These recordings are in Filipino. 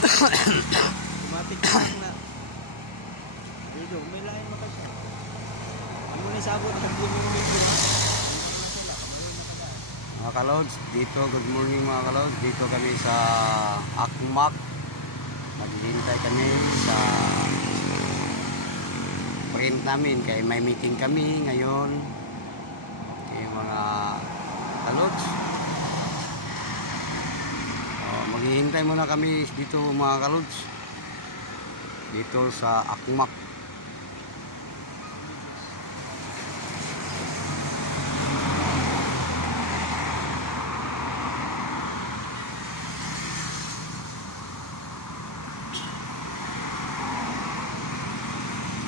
Automatic na. Video, may lain mo kasi. Ano na sabot ang video na? Mga kalods, dito, good morning mga kalods. Dito kami sa Akmak. Naghihintay kami sa print namin kaya may meeting kami ngayon. Okay, mga kalods. Maghihintay muna kami dito mga kalods. Dito sa Akmak.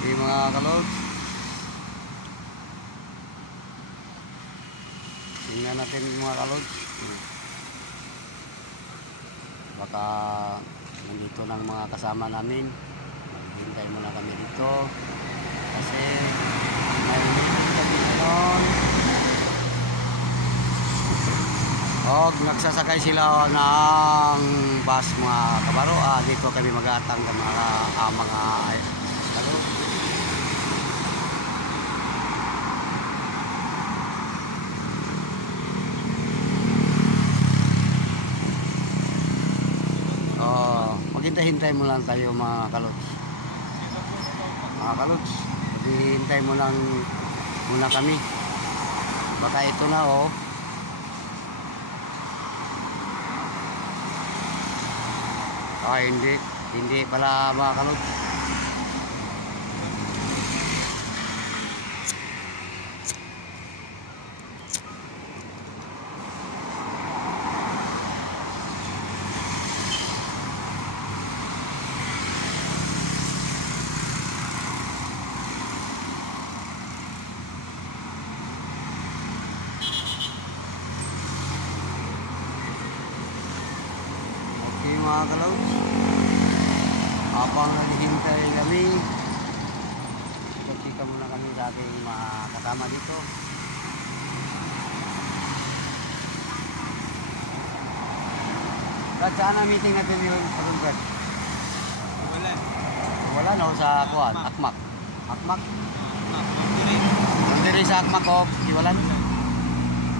Okay mga kalods, tingnan natin mga kalods, baka nandito ng mga kasama namin. Maghintay muna kami dito kasi may meeting kami ngayon. Nagsasakay sila ng bus mga kabaro. Dito kami mag-atang ng mga kalods. Maghintay-hintay mo lang tayo mga kalods. Mga kalods, maghintay mo lang muna kami. Baka ito na hindi pala mga kalods. Mga kalods, habang naghihintay kami, pagkika muna kami sa ating mga kasama dito. Brad, saan ang meeting natin yun? Brad? Wala no, sa kuwan, Akmak. Akmak? Nandiri sa Akmak o Iwalan?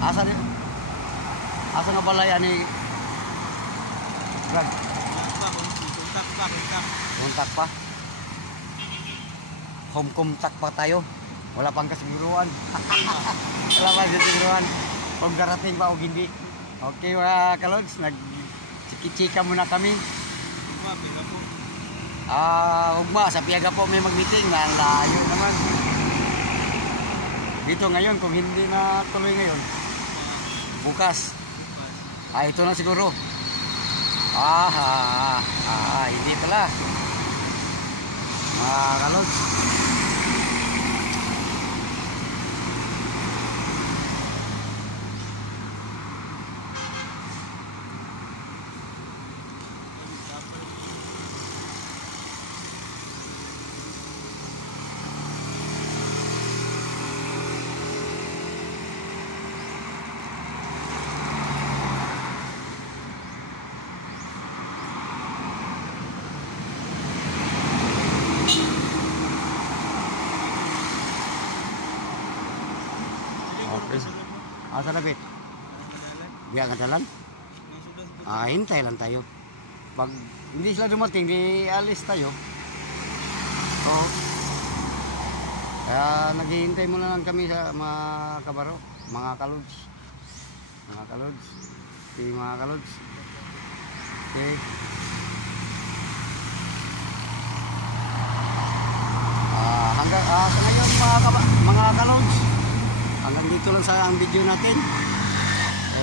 Asa nga pala yan ni Brad? Kontak pa. Home contact pa tayo. Wala pang kasiguruan. Wala pang kasiguruan. Kung darating pa o hindi. Okay mga kalods, nag-chika muna kami. Ugma, sa Piaga po may mag-meeting. Layo naman. Dito ngayon, kung hindi na tuloy ngayon, bukas. Ito na siguro. Hindi pala mga kalods. Asa na bit? Biya ka talan? Hintay lang tayo. Pag hindi sila dumating, di alis tayo. Kaya naghihintay muna lang kami sa mga kabaro, mga kalods. Mga kalods. Okay, mga kalods. Okay. Hanggang sa ngayon mga kalods. Hanggang dito lang sa ang video natin.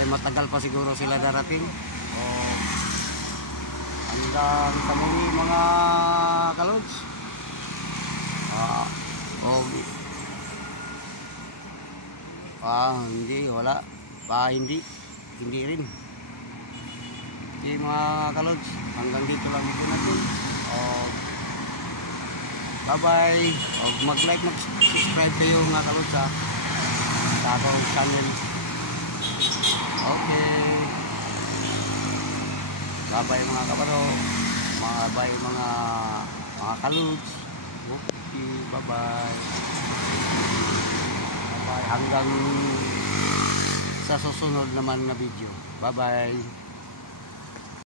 Matagal pa siguro sila darating. Hanggang sa muli mga kalods. Wala. Hindi rin. Okay mga kalods, hanggang dito lang video natin. Bye-bye. Mag-like, mag-subscribe kayo mga kalods sa akong channel. Okay. Bye-bye mga kabaro. mga kalods. Okay, bye-bye. Bye-bye. Hanggang sa susunod naman na video. Bye-bye.